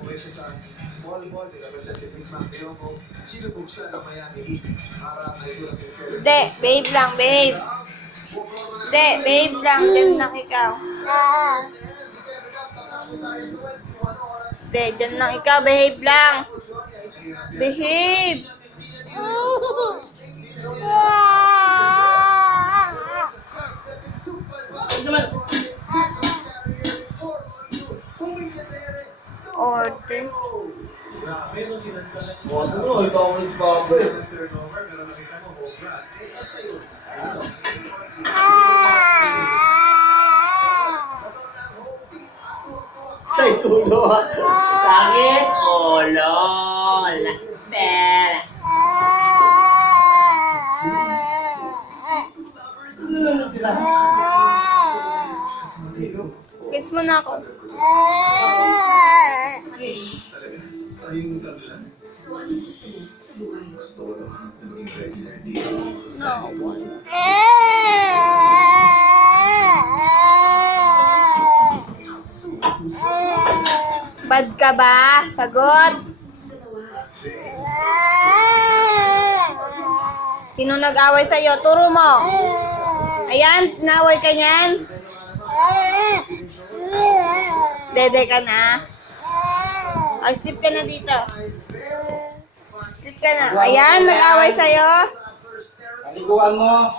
umuwi siya sa small ball, nilabas siya si Miss Macleomo, sinubog siya ng Miami Heat para medyo Hindi, babe lang, babe. Hindi, babe lang, dyan lang ikaw. Hindi, dyan lang ikaw, behave lang. Behave. Order. Wala mo, ikaw mo si Papa eh. Sa itulo. Sakit. Ulo. Lakbel. Kiss mo na ako. No one. Bad ka ba? Sagot. Sino nag-away sa'yo? Turo mo. Ayan, naway ka niyan. Dede ka na. Ay, sleep ka na dito. Sleep ka na. Ayan, nag-away sa'yo. Paliguan mo.